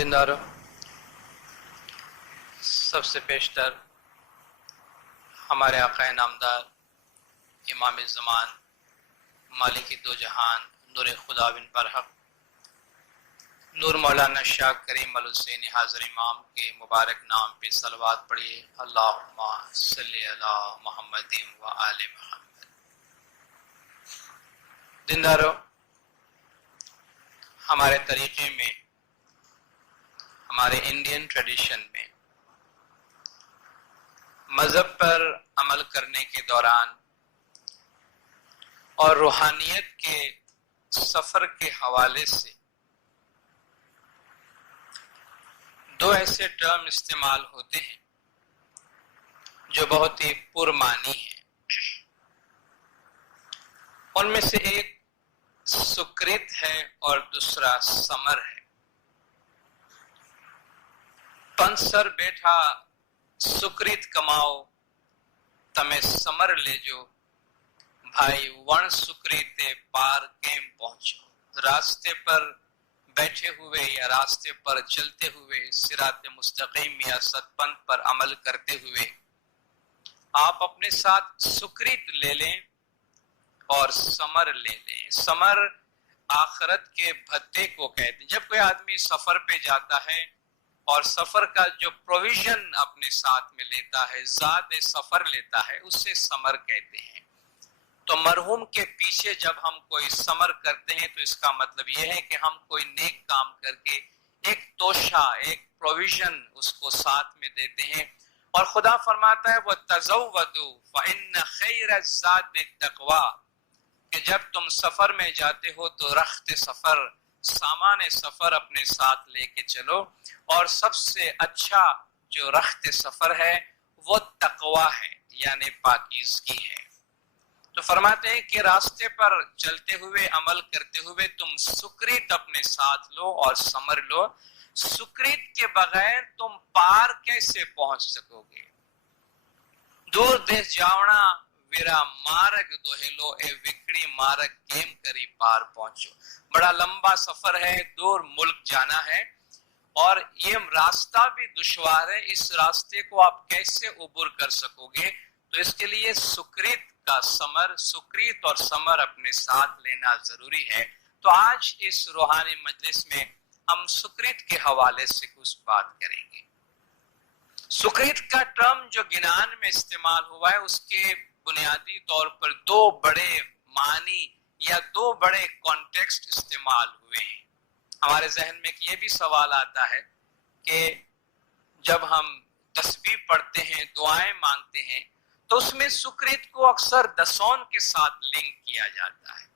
دینداروں، سب سے پیشتر ہمارے آقا نامدار امام زمان مالک دو جہان نور خدا بن برحق نور مولانا شاہ کریم الحسین حاضر امام کے مبارک نام پہ صلوات پڑھیے۔ اللہم صلی علی محمد و آل محمد۔ دینداروں، ہمارے طریقے میں، ہمارے انڈین ٹریڈیشن میں مذہب پر عمل کرنے کے دوران اور روحانیت کے سفر کے حوالے سے دو ایسے ٹرم استعمال ہوتے ہیں جو بہت ہی پرمعنی ہیں۔ ان میں سے ایک سکرت ہے اور دوسرا سمر ہے۔ پنسر بیٹھا سکرت کماؤ تمہیں سمر لے جو، بھائی ون سکریتے پار کیم پہنچو۔ راستے پر بیٹھے ہوئے یا راستے پر چلتے ہوئے، صراط مستقیم یا ستپنتھ پر عمل کرتے ہوئے آپ اپنے ساتھ سکرت لے لیں اور سمر لے لیں۔ سمر آخرت کے بھتے کو کہتے ہیں۔ جب کوئی آدمی سفر پہ جاتا ہے اور سفر کا جو پروویژن اپنے ساتھ میں لیتا ہے، زاد سفر لیتا ہے، اسے سمر کہتے ہیں۔ تو مرحوم کے پیچھے جب ہم کوئی سمر کرتے ہیں تو اس کا مطلب یہ ہے کہ ہم کوئی نیک کام کر کے ایک توشہ، ایک پروویژن اس کو ساتھ میں دیتے ہیں۔ اور خدا فرماتا ہے وَتَزَوَّدُوا فَإِنَّ خَيْرَ الزَّادِ التَّقْوَىٰ، کہ جب تم سفر میں جاتے ہو تو رخت سفر، سامان سفر اپنے ساتھ لے کے چلو، اور سب سے اچھا جو رخت سفر ہے وہ تقوی ہے، یعنی پاکیزگی ہے۔ تو فرماتے ہیں کہ راستے پر چلتے ہوئے، عمل کرتے ہوئے تم سکرت اپنے ساتھ لو اور سمر لو۔ سکرت کے بغیر تم پار کیسے پہنچ سکو گے؟ دور دیش جاونا ویرا مارگ دوہلو، اے وکڑی مارگ کیم کری پار پہنچو۔ بڑا لمبا سفر ہے، دور ملک جانا ہے اور یہ راستہ بھی دشوار ہے۔ اس راستے کو آپ کیسے عبور کر سکو گے؟ تو اس کے لیے سکرت کا سمر، سکرت اور سمر اپنے ساتھ لینا ضروری ہے۔ تو آج اس روحانی مجلس میں ہم سکرت کے حوالے سے کچھ بات کریں گے۔ سکرت کا ٹرم جو گنان میں استعمال ہوا ہے، اس کے بنیادی طور پر دو بڑے معنی یا دو بڑے کانٹیکسٹ استعمال ہوئے ہیں۔ ہمارے ذہن میں یہ بھی سوال آتا ہے کہ جب ہم تسبیح پڑھتے ہیں، دعائیں مانگتے ہیں، تو اس میں سکرت کو اکثر دسون کے ساتھ لنک کیا جاتا ہے۔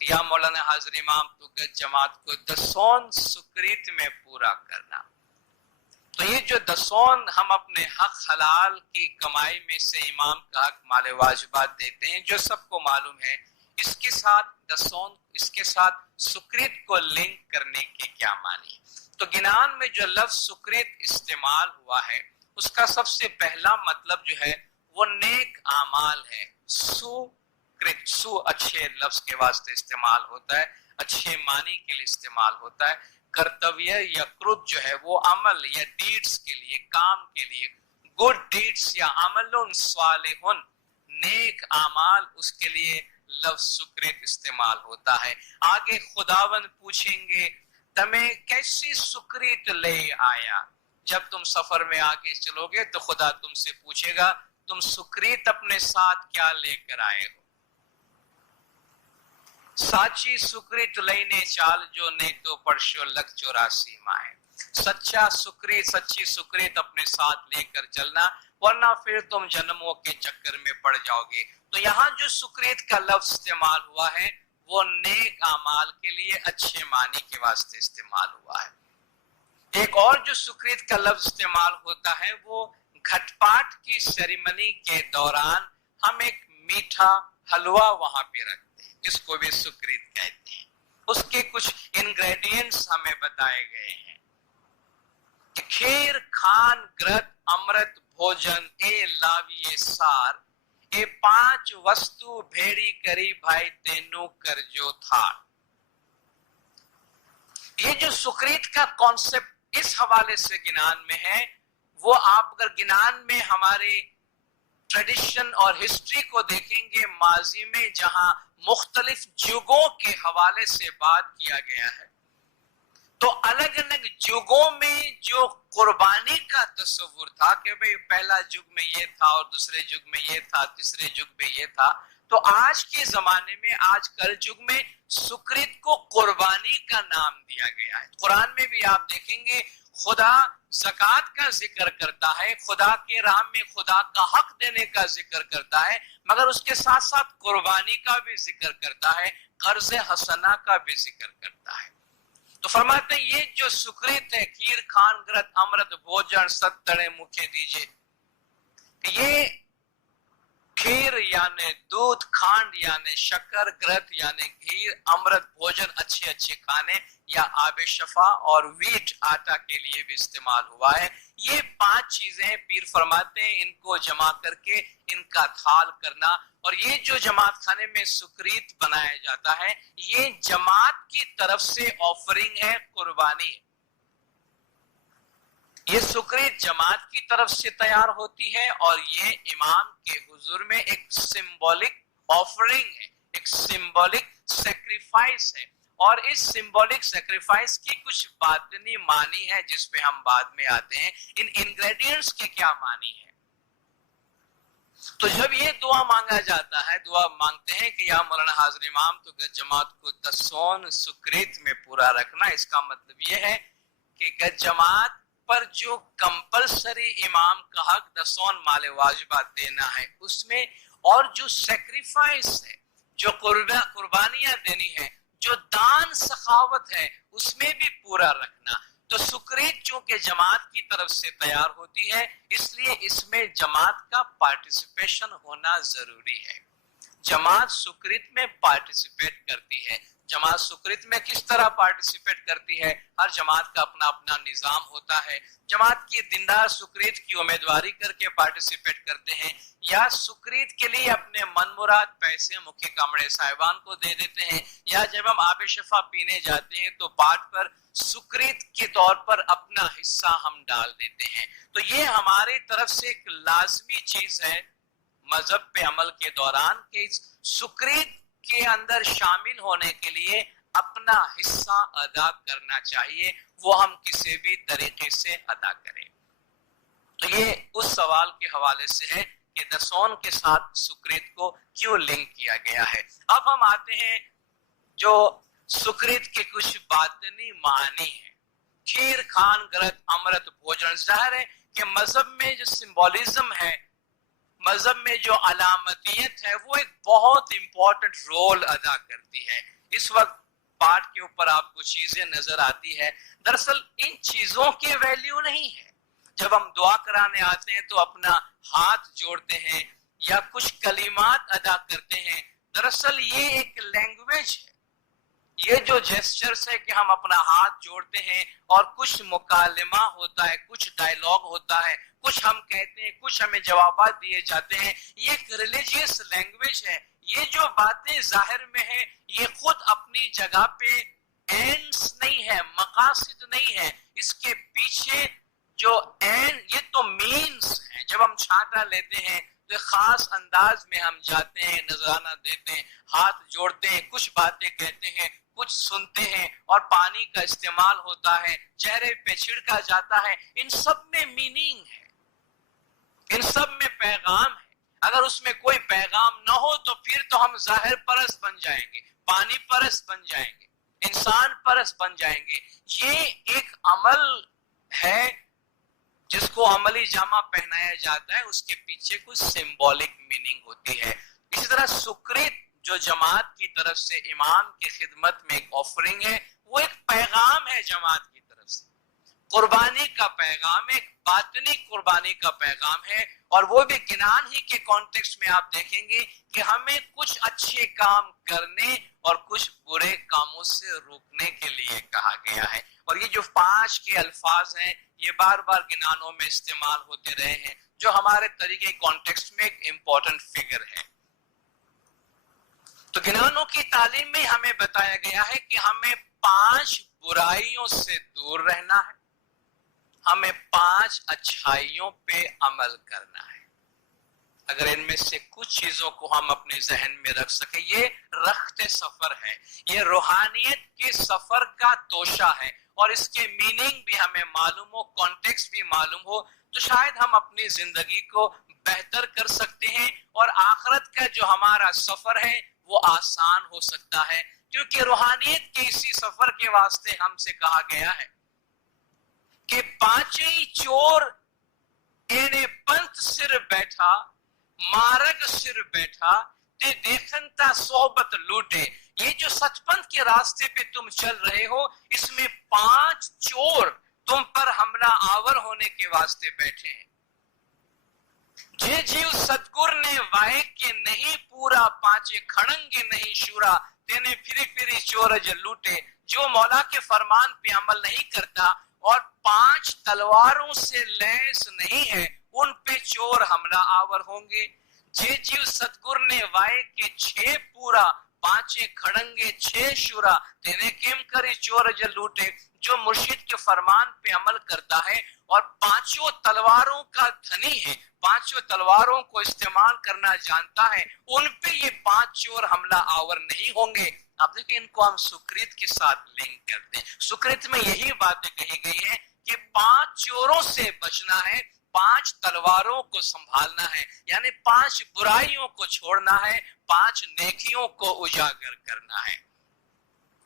یا مولانا حاضر امام تو جماعت کو دسون سکرت میں پورا کرنا۔ تو یہ جو دسون ہم اپنے حق حلال کی کمائی میں سے امام کا حق مال واجبات دیتے ہیں، جو سب کو معلوم ہے، اس کے ساتھ دسون، اس کے ساتھ سکرت کو لنک کرنے کے کیا معنی؟ تو گنان میں جو لفظ سکرت استعمال ہوا ہے، اس کا سب سے پہلا مطلب جو ہے وہ نیک اعمال ہے۔ سکرت، سو اچھے لفظ کے واسطے استعمال ہوتا ہے، اچھے معنی کے لیے استعمال ہوتا ہے۔ کرتویہ یا کرت جو ہے وہ عمل یا ڈیڈز کے لیے، کام کے لیے، گڈ ڈیڈز یا عمل صالح، نیک اعمال، اس کے لیے لفظ سکرت استعمال ہوتا ہے۔ آگے خداوند پوچھیں گے تمہیں کیسی سکرت لے آیا؟ جب تم سفر میں آگے چلو گے تو خدا تم سے پوچھے گا تم سکرت اپنے ساتھ کیا لے کر آئے ہو؟ ساچی سکرت لینے چال جو نہیں تو پرشو لگ 84 ماہ۔ سچا سکرت، سچی سکرت اپنے ساتھ لے کر چلنا، ورنہ پھر تم جنموں کے چکر میں پڑ جاؤ گے۔ تو یہاں جو سکرت کا لفظ استعمال ہوا ہے وہ نیک اعمال کے لیے اچھے معنی کے واسطے استعمال ہوا ہے۔ ایک اور جو سکرت کا لفظ استعمال ہوتا ہے وہ گھٹ پاٹ کی سیریمنی کے دوران ہم ایک میٹھا حلوہ وہاں پہ رکھتے ہیں، اس کو بھی سکرت کہتے ہیں۔ اس کے کچھ انگریڈینٹس ہمیں بتائے گئے ہیں کہ کھیر کھان گرت امرت بھوجن اے لاویے سار، اے 5 وستو بھیڑی کری بھائی تینو کر جو تھا۔ یہ جو سکرت کا کانسیپٹ اس حوالے سے گنان میں ہے، وہ آپ اگر گنان میں ہمارے ٹریڈیشن اور ہسٹری کو دیکھیں گے، ماضی میں جہاں مختلف جگوں کے حوالے سے بات کیا گیا ہے، تو الگ الگ جگوں میں جو قربانی کا تصور تھا کہ بھئی پہلا جگ میں یہ تھا اور دوسرے جگ میں یہ تھا، تیسرے جگ میں یہ تھا، تو آج کے زمانے میں، آج کل جگ میں سکرت کو قربانی کا نام دیا گیا ہے۔ قرآن میں بھی آپ دیکھیں گے خدا زکوٰۃ کا ذکر کرتا ہے، خدا کے راہ میں خدا کا حق دینے کا ذکر کرتا ہے، مگر اس کے ساتھ ساتھ قربانی کا بھی ذکر کرتا ہے، قرض حسنہ کا بھی ذکر کرتا ہے۔ تو فرماتے ہیں یہ جو سکرت ہے، کھیر کھان گرت امرت بھوجن ست تڑے مکھے دیجے، کہ یہ کھیر یعنی دودھ، کھانڈ یعنی شکر، گرت یعنی گھی، امرت بھوجن اچھے اچھے کھانے، یا آب شفا اور ویٹ آٹا کے لیے بھی استعمال ہوا ہے۔ یہ 5 چیزیں پیر فرماتے ہیں، ان کو جمع کر کے ان کا تھال کرنا، اور یہ جو جماعت خانے میں سکریت بنایا جاتا ہے، یہ جماعت کی طرف سے آفرنگ ہے، قربانی ہے۔ یہ سکریت جماعت کی طرف سے تیار ہوتی ہے، اور یہ امام کے حضور میں ایک سمبولک آفرنگ ہے، ایک سمبولک سیکریفائس ہے، اور اس سمبولک سیکریفائس کی کچھ باطنی معنی ہے جس پہ ہم بعد میں آتے ہیں۔ ان انگریڈینٹس کے کیا معنی ہے؟ تو جب یہ دعا مانگا جاتا ہے، دعا مانگتے ہیں کہ یا مولانا حاضر امام تو گج جماعت کو دسون سکریت میں پورا رکھنا، اس کا مطلب یہ ہے کہ گج جماعت پر جو کمپلسری امام کا حق دسون مال واجبات دینا ہے اس میں، اور جو سیکریفائس ہے، جو قربانیاں دینی ہے، جو دان سخاوت ہے، اس میں بھی پورا رکھنا۔ تو سکریت چونکہ جماعت کی طرف سے تیار ہوتی ہے، اس لیے اس میں جماعت کا پارٹیسپیشن ہونا ضروری ہے۔ جماعت سکریت میں پارٹیسپیٹ کرتی ہے۔ جماعت سکریت میں کس طرح پارٹیسپیٹ کرتی ہے؟ ہر جماعت کا اپنا اپنا نظام ہوتا ہے۔ جماعت کی دیندار سکریت کی امیدواری کر کے پارٹیسپیٹ کرتے ہیں، یا سکریت کے لیے اپنے من مراد پیسے مکھی کامڑے صاحبان کو دے دیتے ہیں، یا جب ہم آب شفا پینے جاتے ہیں تو پاٹ پر سکریت کے طور پر اپنا حصہ ہم ڈال دیتے ہیں۔ تو یہ ہماری طرف سے ایک لازمی چیز ہے مذہب پہ عمل کے دوران، کہ سکریت کے اندر شامل ہونے کے لیے اپنا حصہ ادا کرنا چاہیے، وہ ہم کسی بھی طریقے سے ادا کریں۔ تو یہ اس سوال کے حوالے سے ہے کہ دسون کے ساتھ سکریت کو کیوں لنک کیا گیا ہے۔ اب ہم آتے ہیں جو سکریت کے کچھ باطنی معنی ہیں۔ کھیر کھان گرت امرت بھوجن، ظاہر ہے کہ مذہب میں جو سمبولزم ہے، مذہب میں جو علامتیت ہے، وہ ایک بہت امپورٹنٹ رول ادا کرتی ہے۔ اس وقت پاٹ کے اوپر آپ کو چیزیں نظر آتی ہے، دراصل ان چیزوں کی ویلیو نہیں ہے۔ جب ہم دعا کرانے آتے ہیں تو اپنا ہاتھ جوڑتے ہیں یا کچھ کلمات ادا کرتے ہیں، دراصل یہ ایک لینگویج ہے۔ یہ جو جیسچرز ہے کہ ہم اپنا ہاتھ جوڑتے ہیں اور کچھ مکالمہ ہوتا ہے، کچھ ڈائیلاگ ہوتا ہے، کچھ ہم کہتے ہیں، کچھ ہمیں جوابات دیے جاتے ہیں، یہ ایک ریلیجیس لینگویج ہے۔ یہ جو باتیں ظاہر میں ہیں، یہ خود اپنی جگہ پہ اینڈز نہیں ہے، مقاصد نہیں ہے، اس کے پیچھے جو اینڈ، یہ تو مینز ہیں۔ جب ہم چھانٹا لیتے ہیں تو خاص انداز میں ہم جاتے ہیں، نذرانہ دیتے ہیں، ہاتھ جوڑتے ہیں، کچھ باتیں کہتے ہیں، کچھ سنتے ہیں، اور پانی کا استعمال ہوتا ہے، چہرے پہ چھڑکا جاتا ہے۔ ان سب میں میننگ ہے، ان سب میں پیغام ہے۔ اگر اس میں کوئی پیغام نہ ہو تو پھر تو ہم ظاہر پرست بن جائیں گے، پانی پرست بن جائیں گے، انسان پرست بن جائیں گے۔ یہ ایک عمل ہے جس کو عملی جامہ پہنایا جاتا ہے، اس کے پیچھے کچھ سمبولک میننگ ہوتی ہے۔ اسی طرح سکریت جو جماعت کی طرف سے امام کی خدمت میں ایک آفرنگ ہے، وہ ایک پیغام ہے جماعت کی طرف سے، قربانی کا پیغام، ایک باطنی قربانی کا پیغام ہے، اور وہ بھی گنان ہی کے کانٹیکسٹ میں آپ دیکھیں گے کہ ہمیں کچھ اچھے کام کرنے اور کچھ برے کاموں سے روکنے کے لیے کہا گیا ہے۔ اور یہ جو 5 کے الفاظ ہیں، یہ بار بار گنانوں میں استعمال ہوتے رہے ہیں، جو ہمارے طریقے کانٹیکسٹ میں ایک امپورٹنٹ فگر ہے۔ تو گنانوں کی تعلیم میں ہمیں بتایا گیا ہے کہ ہمیں 5 برائیوں سے دور رہنا ہے، ہمیں 5 اچھائیوں پہ عمل کرنا ہے. اگر ان میں سے کچھ چیزوں کو ہم اپنے ذہن میں رکھ سکیں، یہ رخت سفر ہے، یہ روحانیت کے سفر کا توشہ ہے، اور اس کے میننگ بھی ہمیں معلوم ہو، کانٹیکسٹ بھی معلوم ہو، تو شاید ہم اپنی زندگی کو بہتر کر سکتے ہیں، اور آخرت کا جو ہمارا سفر ہے وہ آسان ہو سکتا ہے. کیونکہ روحانیت کے اسی سفر کے واسطے ہم سے کہا گیا ہے کہ پانچیں چور اینے پنت سر بیٹھا، مارگ سر بیٹھا، تے دیکھنتا صحبت لوٹے. یہ جو سچ پنتھ کے راستے پہ تم چل رہے ہو، اس میں 5 چور تم پر حملہ آور ہونے کے واسطے بیٹھے ہیں. جے جیو ستگر نے وائے کے نہیں پورا، پانچے کھڑنگے نہیں شورا، تینے پھری پھری چورج لوٹے. جو مولا کے فرمان پہ عمل نہیں کرتا اور 5 تلواروں سے لیس نہیں ہے، ان پہ چور حملہ آور ہوں گے. جے جیو ستگر نے وائے کے 6 پورا، پانچے کھڑنگے 6 شورا، تینے کیم کری چورج لوٹے. جو مرشد کے فرمان پہ عمل کرتا ہے اور 5 تلواروں کا دھنی ہے، 5 تلواروں کو استعمال کرنا جانتا ہے، ان پہ یہ 5 چور حملہ آور نہیں ہوں گے. اب دیکھیں ان کو ہم سکریت کے ساتھ لنک کرتے ہیں. سکریت میں یہی باتیں کہی گئی ہیں کہ 5 چوروں سے بچنا ہے، 5 تلواروں کو سنبھالنا ہے، یعنی 5 برائیوں کو چھوڑنا ہے، 5 نیکیوں کو اجاگر کرنا ہے.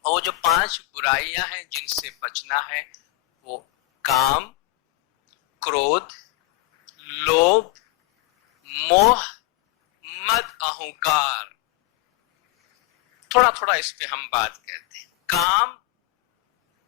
اور جو 5 برائیاں ہیں جن سے بچنا ہے وہ کام، کرودھ، لوبھ، موہ، مد، اہنکار. تھوڑا تھوڑا اس پہ ہم بات کرتے ہیں. کام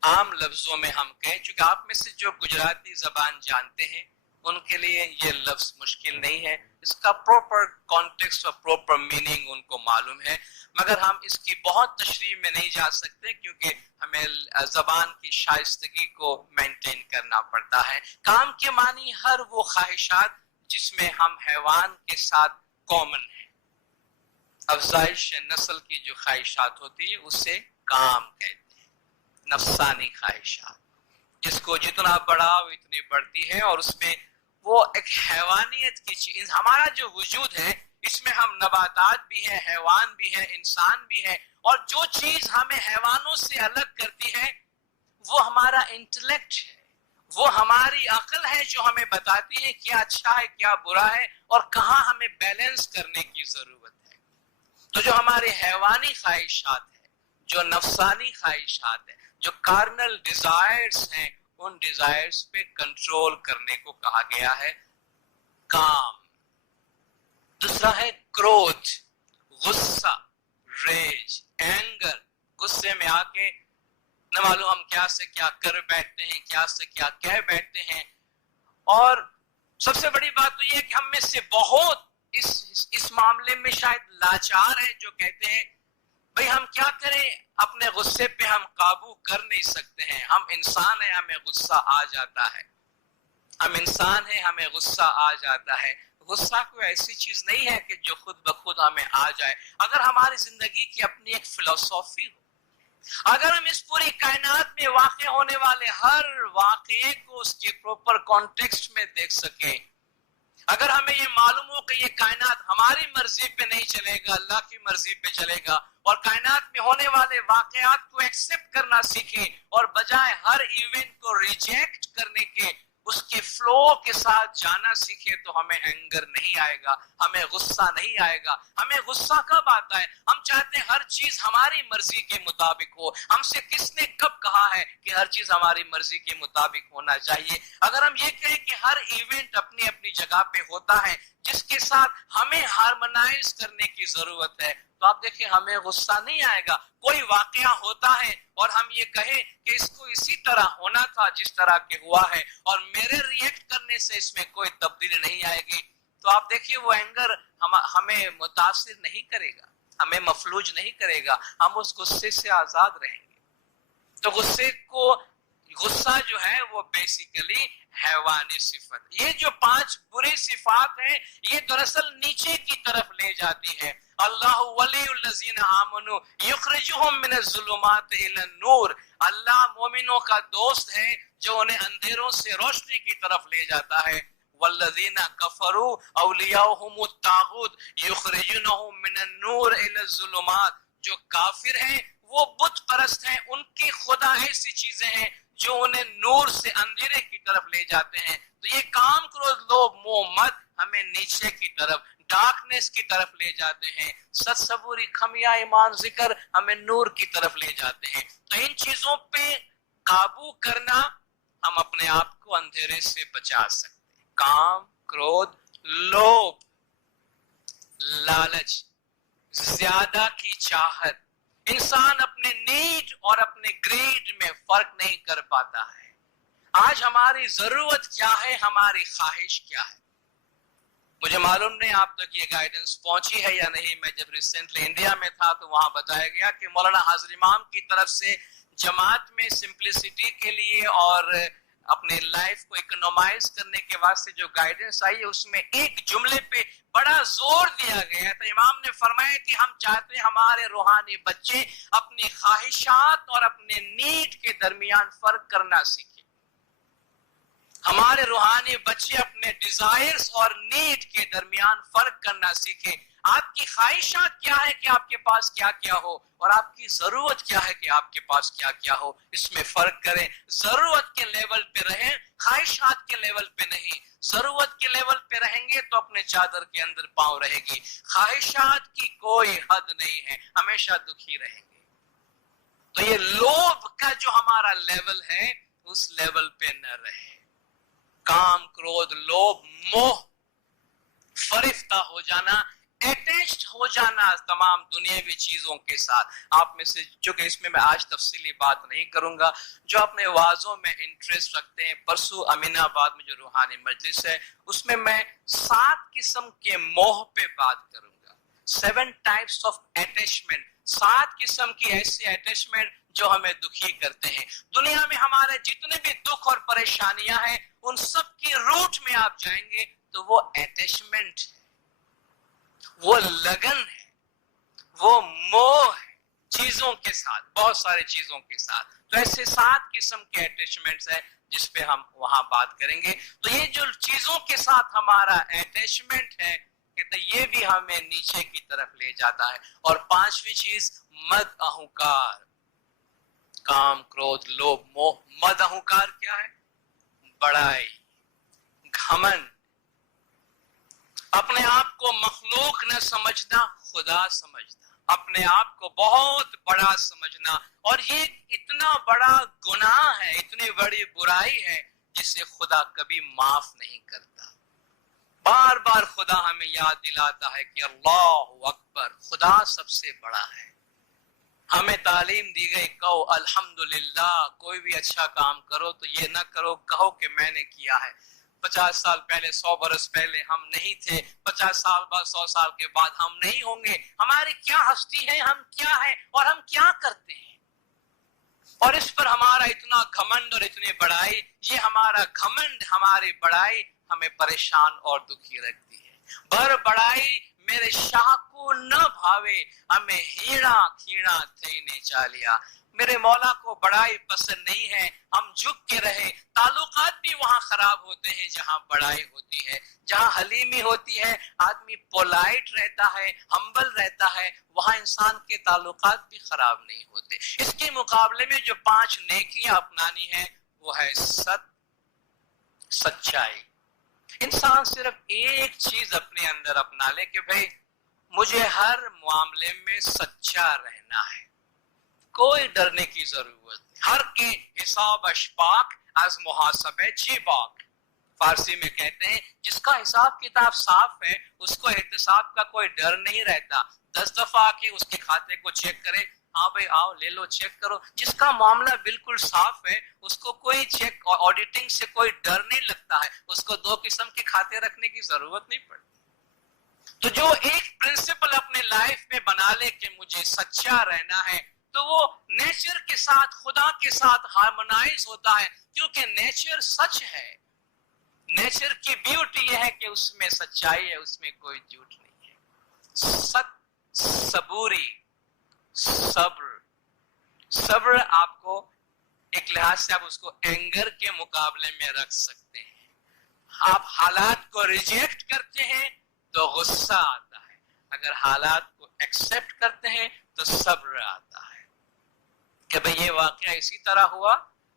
عام لفظوں میں ہم کہیں، چونکہ آپ میں سے جو گجراتی زبان جانتے ہیں ان کے لیے یہ لفظ مشکل نہیں ہے، اس کا پروپر کانٹیکسٹ اور پروپر میننگ ان کو معلوم ہے، مگر ہم اس کی بہت تشریح میں نہیں جا سکتے کیونکہ ہمیں زبان کی شائستگی کو مینٹین کرنا پڑتا ہے. کام کے معنی ہر وہ خواہشات جس میں ہم حیوان کے ساتھ کامن ہیں. افزائش نسل کی جو خواہشات ہوتی ہے اسے کام کہتے ہیں. نفسانی خواہشات جس کو جتنا بڑھاؤ اتنی بڑھتی ہے، اور اس میں وہ ایک حیوانیت کی چیز. ہمارا جو وجود ہے اس میں ہم نباتات بھی ہیں، حیوان بھی ہیں، انسان بھی ہے، اور جو چیز ہمیں حیوانوں سے الگ کرتی ہے وہ ہمارا انٹلیکٹ ہے، وہ ہماری عقل ہے جو ہمیں بتاتی ہے کیا اچھا ہے کیا برا ہے اور کہاں ہمیں بیلنس کرنے کی ضرورت ہے. تو جو ہمارے حیوانی خواہشات ہیں، جو نفسانی خواہشات ہیں، جو کارنل ڈیزائرز ہیں، ان ڈیزائرز پہ کنٹرول کرنے کو کہا گیا ہے کام. دوسرا ہے کرودھ، غصہ، ریج، اینگر. غصے میں آ کے نہ معلوم ہم کیا سے کیا کر بیٹھتے ہیں، کیا سے کیا کہہ بیٹھتے ہیں. اور سب سے بڑی بات تو یہ ہے کہ ہم میں سے بہت اس معاملے میں شاید لاچار ہے، جو کہتے ہیں بھئی ہم کیا کریں، اپنے غصے پہ ہم قابو کر نہیں سکتے ہیں، ہم انسان ہیں، ہمیں غصہ آ جاتا ہے، ہم انسان ہیں، ہمیں غصہ آ جاتا ہے. غصہ کوئی ایسی چیز نہیں ہے کہ جو خود بخود ہمیں آ جائے. اگر ہماری زندگی کی اپنی ایک فلسفی ہو، اگر ہم اس پوری کائنات میں واقع ہونے والے ہر واقعے کو اس کے پروپر کانٹیکسٹ میں دیکھ سکیں، اگر ہمیں یہ معلوم ہو کہ یہ کائنات ہماری مرضی پہ نہیں چلے گا، اللہ کی مرضی پہ چلے گا، اور کائنات میں ہونے والے واقعات کو ایکسپٹ کرنا سیکھیں اور بجائے ہر ایونٹ کو ریجیکٹ کرنے کے اس کے فلو کے ساتھ جانا سیکھے، تو ہمیں اینگر نہیں آئے گا، ہمیں غصہ نہیں آئے گا. ہمیں غصہ کب آتا ہے؟ ہم چاہتے ہیں ہر چیز ہماری مرضی کے مطابق ہو. ہم سے کس نے کب کہا ہے کہ ہر چیز ہماری مرضی کے مطابق ہونا چاہیے؟ اگر ہم یہ کہیں کہ ہر ایونٹ اپنی اپنی جگہ پہ ہوتا ہے جس کے ساتھ ہمیں ہارمونائز کرنے کی ضرورت ہے، تو آپ دیکھیں ہمیں غصہ نہیں آئے گا. کوئی واقعہ ہوتا ہے اور ہم یہ کہیں کہ اس کو اسی طرح ہونا تھا جس طرح کے ہوا ہے، اور میرے ریئیکٹ کرنے سے اس میں کوئی تبدیلی نہیں آئے گی، تو آپ دیکھیے وہ اینگر ہمیں متاثر نہیں کرے گا، ہمیں مفلوج نہیں کرے گا، ہم اس غصے سے آزاد رہیں گے. تو غصے کو غصہ جو ہے وہ بیسیکلی حیوانی صفت. یہ جو 5 بری صفات ہیں یہ دراصل نیچے کی طرف لے جاتی ہے. اللہ ولی الذین آمنوا یخرجہم من الظلمات الی النور. اللہ مومنوں کا دوست ہے جو انہیں اندھیروں سے روشنی کی طرف لے جاتا ہے. والذین کفروا اولیاؤہم الطاغوت یخرجونہم من النور الی الظلمات. جو کافر ہیں وہ بت پرست ہیں, ان کی خدا ایسی چیزیں ہیں جو انہیں نور سے اندھیرے کی طرف لے جاتے ہیں. تو یہ کام کرو لوب موہ مت ہمیں نیچے کی طرف ڈارکنیس کی طرف لے جاتے ہیں. ست صبوری خمیہ ایمان ذکر ہمیں نور کی طرف لے جاتے ہیں. تو ان چیزوں پہ قابو کرنا ہم اپنے آپ کو اندھیرے سے بچا سکتے ہیں. کام, کرودھ, لوب, لالچ, زیادہ کی چاہت. انسان اپنے نیڈ اور اپنے گریڈ میں فرق نہیں کر پاتا ہے. آج ہماری ضرورت کیا ہے, ہماری خواہش کیا ہے. مجھے معلوم نہیں آپ تک یہ گائیڈنس پہنچی ہے یا نہیں. میں جب ریسنٹلی انڈیا میں تھا تو وہاں بتایا گیا کہ مولانا حاضر امام کی طرف سے جماعت میں سمپلسٹی کے لیے اور اپنے لائف کو اکنومائز کرنے کے واسطے جو گائیڈنس آئی ہے اس میں ایک جملے پہ بڑا زور دیا گیا. تو امام نے فرمایا کہ ہم چاہتے ہیں ہمارے روحانی بچے اپنی خواہشات اور اپنے نیڈ کے درمیان فرق کرنا سیکھیں. ہمارے روحانی بچے اپنے ڈیزائرز اور نیڈ کے درمیان فرق کرنا سیکھیں. آپ کی خواہشات کیا ہے کہ آپ کے پاس کیا کیا ہو, اور آپ کی ضرورت کیا ہے کہ آپ کے پاس کیا کیا ہو. اس میں فرق کریں. ضرورت کے لیول پہ رہیں, خواہشات کے لیول پہ نہیں. ضرورت کے لیول پہ رہیں گے تو اپنے چادر کے اندر پاؤں رہے گی. خواہشات کی کوئی حد نہیں ہے, ہمیشہ دکھی رہیں گے. تو یہ لوب کا جو ہمارا لیول ہے اس لیول پہ نہ رہے. کام, کرودھ, لوب, موہ, فرفتہ ہو جانا, اٹیچڈ ہو جانا تمام دنیاوی چیزوں کے ساتھ. آپ میں سے چونکہ اس میں آج تفصیلی بات نہیں کروں گا, جو اپنے وعظوں میں انٹرسٹ رکھتے ہیں, پرسوں امین آباد میں جو روحانی مجلس ہے اس میں 7 قسم کے موہ پہ بات کروں گا. 7 types of attachment. 7 قسم کی ایسی اٹیچمنٹ جو ہمیں دکھی کرتے ہیں. دنیا میں ہمارے جتنے بھی دکھ اور پریشانیاں ہیں ان سب کی روٹ میں آپ جائیں گے تو وہ اٹیچمنٹ ہے, وہ لگن ہے, وہ موہ ہے چیزوں کے ساتھ, بہت سارے چیزوں کے ساتھ. تو ایسے 7 قسم کے اٹیچمنٹس ہیں جس پہ ہم وہاں بات کریں گے. تو یہ جو چیزوں کے ساتھ ہمارا اٹیچمنٹ ہے کہتے یہ بھی ہمیں نیچے کی طرف لے جاتا ہے. اور 5ویں چیز مد اہنکار. کام, کرودھ, لوب, موہ. مد اہنکار کیا ہے؟ بڑائی, گھمنڈ, اپنے آپ کو مخلوق نہ سمجھنا, خدا سمجھنا, اپنے آپ کو بہت بڑا سمجھنا. اور یہ اتنا بڑا گناہ ہے, اتنی بڑی برائی ہے جسے خدا کبھی معاف نہیں کرتا. بار بار خدا ہمیں یاد دلاتا ہے کہ اللہ اکبر, خدا سب سے بڑا ہے. ہمیں تعلیم دی گئی کہو الحمدللہ. کوئی بھی اچھا کام کرو تو یہ نہ کرو کہو کہ میں نے کیا ہے. 50 سال پہلے, 100 برس پہلے ہم نہیں تھے, 50 سال بعد, 100 سال کے بعد ہم نہیں ہوں گے. ہماری کیا ہستی ہے, ہم کیا ہیں اور ہم کیا کرتے ہیں, اور اس پر ہمارا اتنا گھمنڈ اور اتنی بڑائی. یہ ہمارا گھمنڈ, ہماری بڑائی ہمیں پریشان اور دکھی رکھتی ہے. بر بڑائی میرے شاہ کو نہ بھاوے, ہمیں ہیڑا کھیڑا تھے نے چالیا. میرے مولا کو بڑائی پسند نہیں ہے, ہم جھک کے رہے. تعلقات بھی وہاں خراب ہوتے ہیں جہاں بڑائی ہوتی ہے. جہاں حلیمی ہوتی ہے, آدمی پولائٹ رہتا ہے, ہمبل رہتا ہے, وہاں انسان کے تعلقات بھی خراب نہیں ہوتے. اس کے مقابلے میں جو 5 نیکیاں اپنانی ہیں وہ ہے سچائی. انسان صرف ایک چیز اپنے اندر اپنا لے کہ بھئی مجھے ہر معاملے میں سچا رہنا ہے, کوئی ڈرنے کی ضرورت نہیں. ہر کے حساب اشپاک از محاسبہ چیباک. فارسی میں کہتے ہیں جس کا حساب کتاب صاف ہے اس کو احتساب کا کوئی ڈر نہیں رہتا. 10 دفعہ آ کے اس کے کھاتے کو چیک کرے, ہاں بھائی آؤ لے لو چیک کرو. جس کا معاملہ بالکل صاف ہے اس کو کوئی چیک اور آڈیٹنگ سے کوئی ڈر نہیں لگتا ہے, اس کو 2 قسم کے کھاتے رکھنے کی ضرورت نہیں پڑتی. تو جو ایک پرنسپل اپنے لائف میں بنا لے کہ مجھے سچا رہنا ہے, تو وہ نیچر کے ساتھ، خدا کے ساتھ ہارمونائز ہوتا ہے، کیونکہ نیچر سچ ہے. نیچر کی بیوٹی یہ ہے کہ اس میں سچائی ہے، اس میں کوئی جھوٹ نہیں ہے. صبوری، صبر آپ کو ایک لحاظ سے آپ اس کو اینگر کے مقابلے میں رکھ سکتے ہیں. آپ حالات کو ریجیکٹ کرتے ہیں تو غصہ آتا ہے، اگر حالات کو ایکسپٹ کرتے ہیں تو صبر آتا ہے کہ بھئی یہ واقعہ اسی طرح ہوا.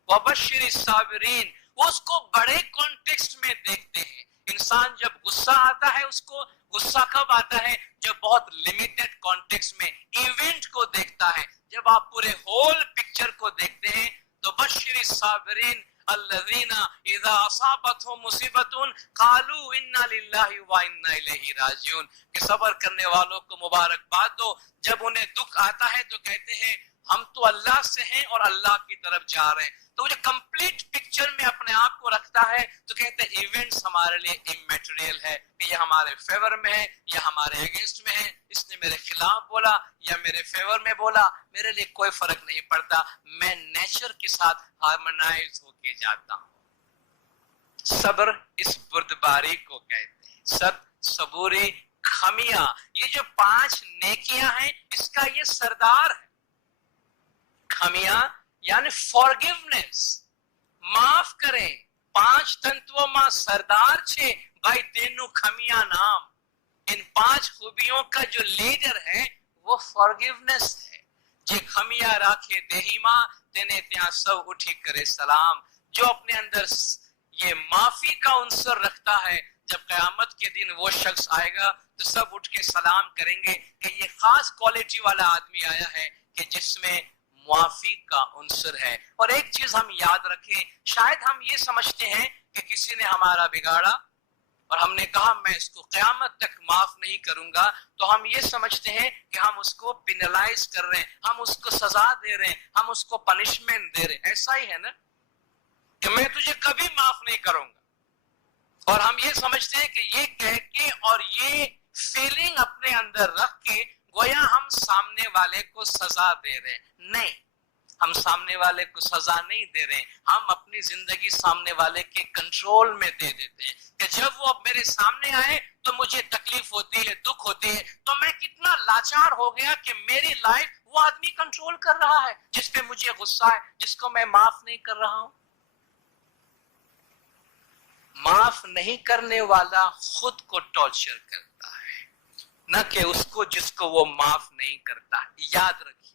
وَبَشِّرِ الصَّابِرِينَ، وہ اس کو بڑے کانٹیکسٹ میں دیکھتے ہیں. انسان جب غصہ آتا ہے، اس کو غصہ کب آتا ہے؟ جب بہت لمیٹڈ کانٹیکسٹ میں ایونٹ کو دیکھتا ہے. جب آپ پورے ہول پکچر کو دیکھتے ہیں تو بشر الصابرین الذین اذا اصابتهم مصیبت قالوا انا للہ وانا الیہ راجعون، کہ صبر کرنے والوں کو مبارکباد دو، جب انہیں دکھ آتا ہے تو کہتے ہیں ہم تو اللہ سے ہیں اور اللہ کی طرف جا رہے ہیں. تو وہ جو کمپلیٹ پکچر میں اپنے آپ کو رکھتا ہے تو کہتے ہیں ایونٹس ہمارے لیے امیٹیریل ہے، کہ یہ ہمارے فیور میں ہے یا ہمارے اگینسٹ میں ہے، اس نے میرے خلاف بولا یا میرے فیور میں بولا، میرے لیے کوئی فرق نہیں پڑتا، میں نیچر کے ساتھ ہارمونائز ہو کے جاتا ہوں. صبر اس بردباری کو کہتے ہیں. صبوری خمیاں، یہ جو 5 نیکیاں ہیں اس کا یہ سردار ہے. خمیاں یعنی فارگیونیس، معاف کریں. 5 تنتو ماں سردار چھے بھائی تینو خمیاں نام. ان 5 خوبیوں کا جو لیڈر ہے وہ فارگیونیس ہے. جے خمیاں راکھے دیہی ماں تینے تیاں سب اٹھی کرے سلام. جو اپنے اندر یہ معافی کا عنصر رکھتا ہے، جب قیامت کے دن وہ شخص آئے گا تو سب اٹھ کے سلام کریں گے کہ یہ خاص کوالٹی والا آدمی آیا ہے کہ جس میں معافی کا عنصر ہے. اور ایک چیز ہم یاد رکھیں، شاید ہم یہ سمجھتے ہیں کہ کسی نے ہمارا بگاڑا اور ہم نے کہا میں اس کو قیامت تک معاف نہیں کروں گا، تو ہم یہ سمجھتے ہیں کہ ہم اس کو پینلائز کر رہے ہیں، ہم اس کو سزا دے رہے ہیں، ہم اس کو پنشمنٹ دے رہے ہیں. ایسا ہی ہے نا کہ میں تجھے کبھی معاف نہیں کروں گا، اور ہم یہ سمجھتے ہیں کہ یہ کہہ کے اور یہ فیلنگ اپنے اندر رکھ کے گویا ہم سامنے والے کو سزا دے رہے ہیں. نہیں، ہم سامنے والے کو سزا نہیں دے رہے ہیں، ہم اپنی زندگی سامنے والے کے کنٹرول میں دے دیتے ہیں کہ جب وہ اب میرے سامنے آئے تو مجھے تکلیف ہوتی ہے، دکھ ہوتی ہے، تو میں کتنا لاچار ہو گیا کہ میری لائف وہ آدمی کنٹرول کر رہا ہے جس پہ مجھے غصہ ہے، جس کو میں معاف نہیں کر رہا ہوں. معاف نہیں کرنے والا خود کو ٹارچر کرتا ہے، نہ کہ اس کو جس کو وہ معاف نہیں کرتا. یاد رکھیے،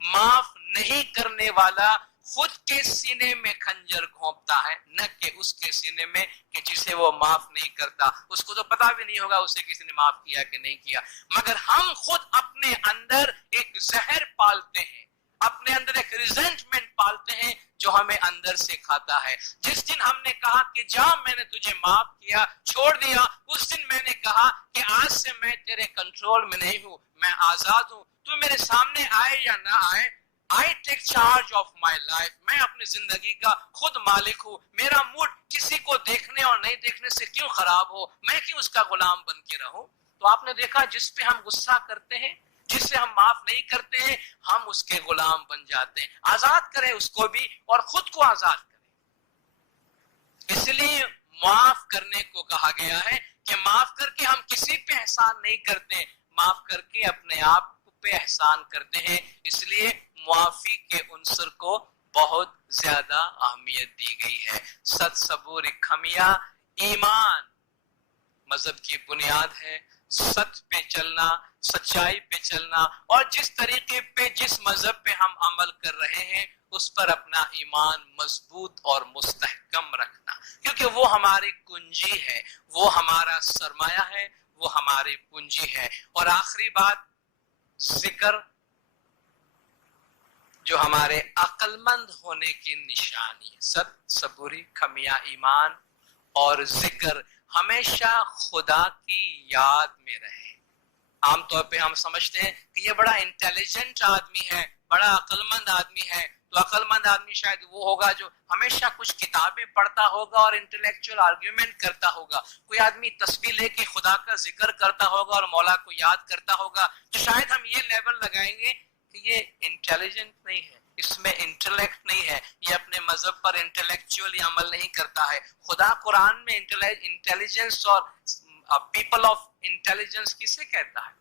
معاف نہیں کرنے والا خود کے سینے میں خنجر گھونپتا ہے، نہ کہ اس کے سینے میں کہ جسے وہ معاف نہیں کرتا. اس کو تو پتا بھی نہیں ہوگا اسے کسی نے معاف کیا کہ نہیں کیا، مگر ہم خود اپنے اندر ایک زہر پالتے ہیں، اپنے اندر ایک ریزنٹمنٹ پالتے ہیں جو ہمیں اندر سے کھاتا ہے. جس دن ہم نے کہا کہ جا میں نے تجھے معاف کیا، چھوڑ دیا، اس دن میں نے کہا کہ آج سے میں تیرے کنٹرول میں نہیں ہوں، میں آزاد ہوں، تو میرے سامنے آئے یا نہ آئے، I take charge of my life. میں اپنی زندگی کا خود مالک ہوں. میرا موڈ کسی کو دیکھنے اور نہیں دیکھنے سے کیوں خراب ہو، میں کیوں اس کا غلام بن کے رہوں. تو آپ نے دیکھا جس پہ ہم غصہ کرتے ہیں، جس سے ہم معاف نہیں کرتے ہیں، ہم اس کے غلام بن جاتے ہیں. آزاد کریں اس کو بھی اور خود کو آزاد کریں. اس لیے معاف کرنے کو کہا گیا ہے کہ معاف کر کے ہم کسی پہ احسان نہیں کرتے، معاف کر کے اپنے آپ پہ احسان کرتے ہیں. اس لیے معافی کے عنصر کو بہت زیادہ اہمیت دی گئی ہے. صبور خمیاں ایمان مذہب کی بنیاد ہے. سچ پہ چلنا، سچائی پہ چلنا، اور جس طریقے پہ جس مذہب پہ ہم عمل کر رہے ہیں اس پر اپنا ایمان مضبوط اور مستحکم رکھنا، کیونکہ وہ ہماری کنجی ہے، وہ ہمارا سرمایہ ہے، وہ ہماری پونجی ہے. اور آخری بات، ذکر جو ہمارے عقل مند ہونے کی نشانی ہے. صبوری خمیاں ایمان اور ذکر ہمیشہ خدا کی یاد میں رہے. عام طور پہ ہم سمجھتے ہیں کہ یہ بڑا انٹیلیجنٹ آدمی ہے، بڑا عقل مند آدمی ہے، تو عقل مند آدمی شاید وہ ہوگا جو ہمیشہ کچھ کتابیں پڑھتا ہوگا اور انٹلیکچوئل آرگیومنٹ کرتا ہوگا. کوئی آدمی تسبیح لے کے خدا کا ذکر کرتا ہوگا اور مولا کو یاد کرتا ہوگا. تو شاید ہم یہ لیبل لگائیں گے یہ انٹیلیجنٹ نہیں ہے، اس میں انٹلیکٹ نہیں ہے، یہ اپنے مذہب پر انٹلیکچولی عمل نہیں کرتا ہے. خدا قرآن میں انٹیلیجنس اور پیپل آف انٹیلیجنس کسے کہتا ہے؟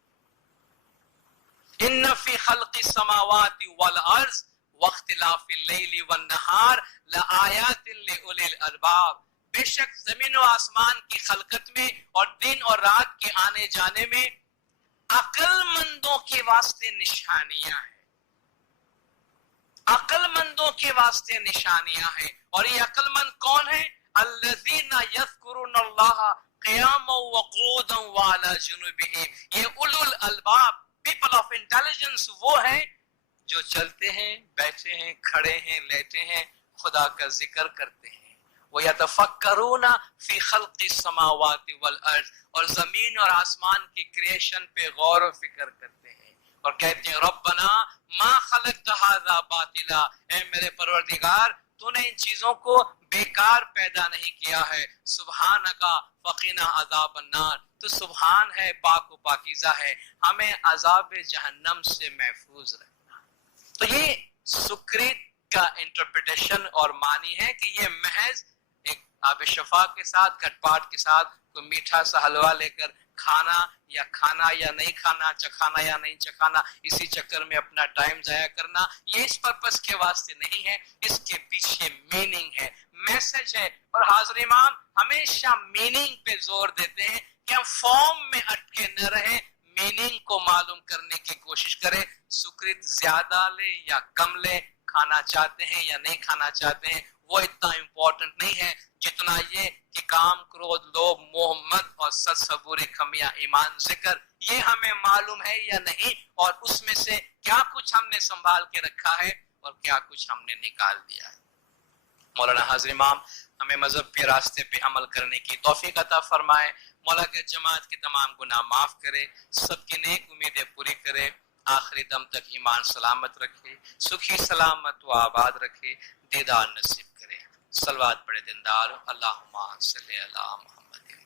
ان فی خلق السماوات والارض واختلاف اللیل والنہار لآیات لأولی الالباب. بے شک زمین و آسمان کی خلقت میں اور دن اور رات کے آنے جانے میں عقل مندوں کے واسطے نشانیاں ہیں. عقل مندوں کے واسطے نشانیاں ہیں. اور یہ عقل مند کون ہیں؟ الذین یذکرون اللہ قیاما وقعودا وعلی جنوبہم. یہ اولو الالباب، پیپل آف انٹیلیجنس وہ ہیں جو چلتے ہیں، بیٹھے ہیں، کھڑے ہیں، لیٹے ہیں، خدا کا ذکر کرتے ہیں. وَيَتَفَكَّرُونَ فِي خَلْقِ السَّمَاوَاتِ وَالْأَرْضِ. اور زمین اور آسمان کی کریشن پہ غور و فکر کرتے ہیں اور کہتے ہیں ربنا ما خلقت هذا باطلا. اے میرے پروردگار، تو نے ان چیزوں کو بیکار پیدا نہیں کیا ہے. سبحانک فقنا عذاب النار. تو سبحان ہے، پاک و پاکیزہ ہے، ہمیں عذاب جہنم سے محفوظ رکھنا. تو یہ سکریت کا انٹرپریٹیشن اور معنی ہے کہ یہ محض ایک آب شفا کے ساتھ، گھٹ پاٹ کے ساتھ کوئی میٹھا سا حلوہ لے کر کھانا یا نہیں کھانا، چکھانا یا نہیں چکھانا، اسی چکر میں اپنا ٹائم ضائع کرنا، یہ اس پرپس کے واسطے نہیں ہے. اس کے پیچھے میننگ ہے، میسج ہے. اور حاضر امام ہمیشہ میننگ پہ زور دیتے ہیں کہ ہم فارم میں اٹکے نہ رہیں، میننگ کو معلوم کرنے کی کوشش کریں. سکرت زیادہ لے یا کم لے، کھانا چاہتے ہیں یا نہیں کھانا چاہتے ہیں، وہ اتنا امپورٹنٹ نہیں ہے جتنا یہ کہ کام، کرودھ، لوبھ، موہ، مد اور ست، صبوری، خمیاں، ایمان، ذکر، یہ ہمیں معلوم ہے یا نہیں، اور اس میں سے کیا کچھ ہم نے سنبھال کے رکھا ہے اور کیا کچھ ہم نے نکال دیا ہے. مولانا حاضر امام ہمیں مذہب کے راستے پہ عمل کرنے کی توفیق عطا فرمائے. مولا کے جماعت کے تمام گناہ معاف کرے، سب کی نیک امیدیں پوری کرے، آخری دم تک ایمان سلامت رکھے، سکھی سلامت و آباد رکھے، دیدار نصیب کرے. صلوات پڑھے دیندار. اللہم صلی علی محمد.